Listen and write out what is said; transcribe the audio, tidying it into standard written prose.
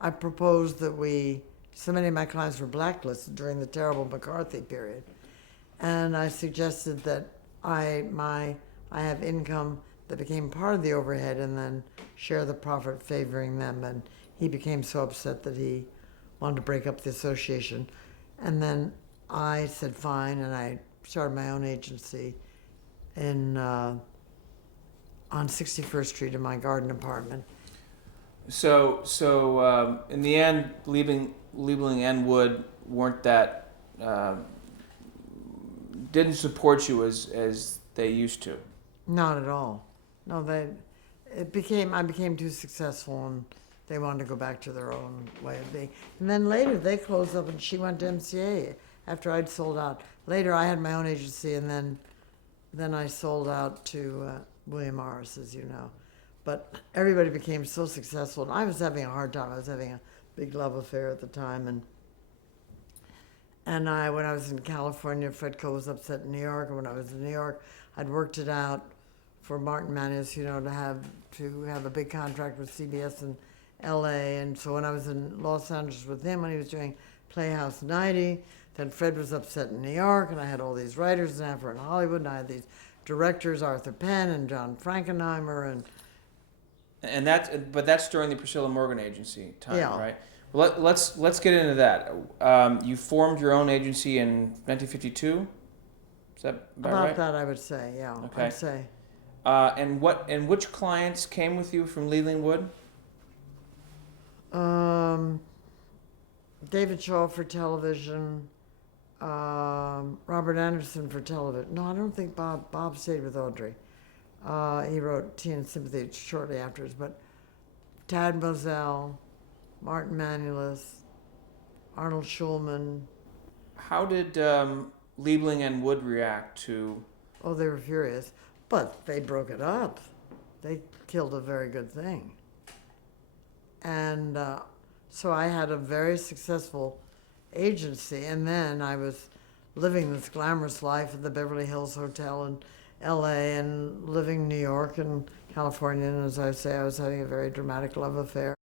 I proposed that so many of my clients were blacklisted during the terrible McCarthy period. And I suggested that I have income that became part of the overhead and then share the profit favoring them. And he became so upset that he wanted to break up the association. And then I said fine, and I started my own agency on 61st Street in my garden apartment. So in the end, Liebling and Wood weren't that didn't support you as they used to. Not at all. No, I became too successful, and they wanted to go back to their own way of being. And then later they closed up, and she went to MCA after I'd sold out. Later I had my own agency, and then I sold out to William Morris, as you know. But everybody became so successful, and I was having a hard time. I was having a big love affair at the time, and when I was in California, Fredco was upset in New York, and when I was in New York, I'd worked it out for Martin Manius, to have a big contract with CBS in L.A. And so when I was in Los Angeles with him, when he was doing Playhouse 90, then Fred was upset in New York, and I had all these writers and in Hollywood, and I had these directors, Arthur Penn and John Frankenheimer, And that's during the Priscilla Morgan agency time, Yeah. right? Well, let's get into that. You formed your own agency in 1952. Is that about right? that I would say, yeah. Okay. I'd say. And which clients came with you from Leland Wood? David Shaw for television, Robert Anderson for television. No, I don't think Bob stayed with Audrey. He wrote Tea and Sympathy shortly afterwards, but Tad Moselle, Martin Manulis, Arnold Schulman. How did Liebling and Wood react to? Oh, they were furious, but they broke it up. They killed a very good thing. And so I had a very successful agency, and then I was living this glamorous life at the Beverly Hills Hotel in LA and living in New York and California, and as I say, I was having a very dramatic love affair.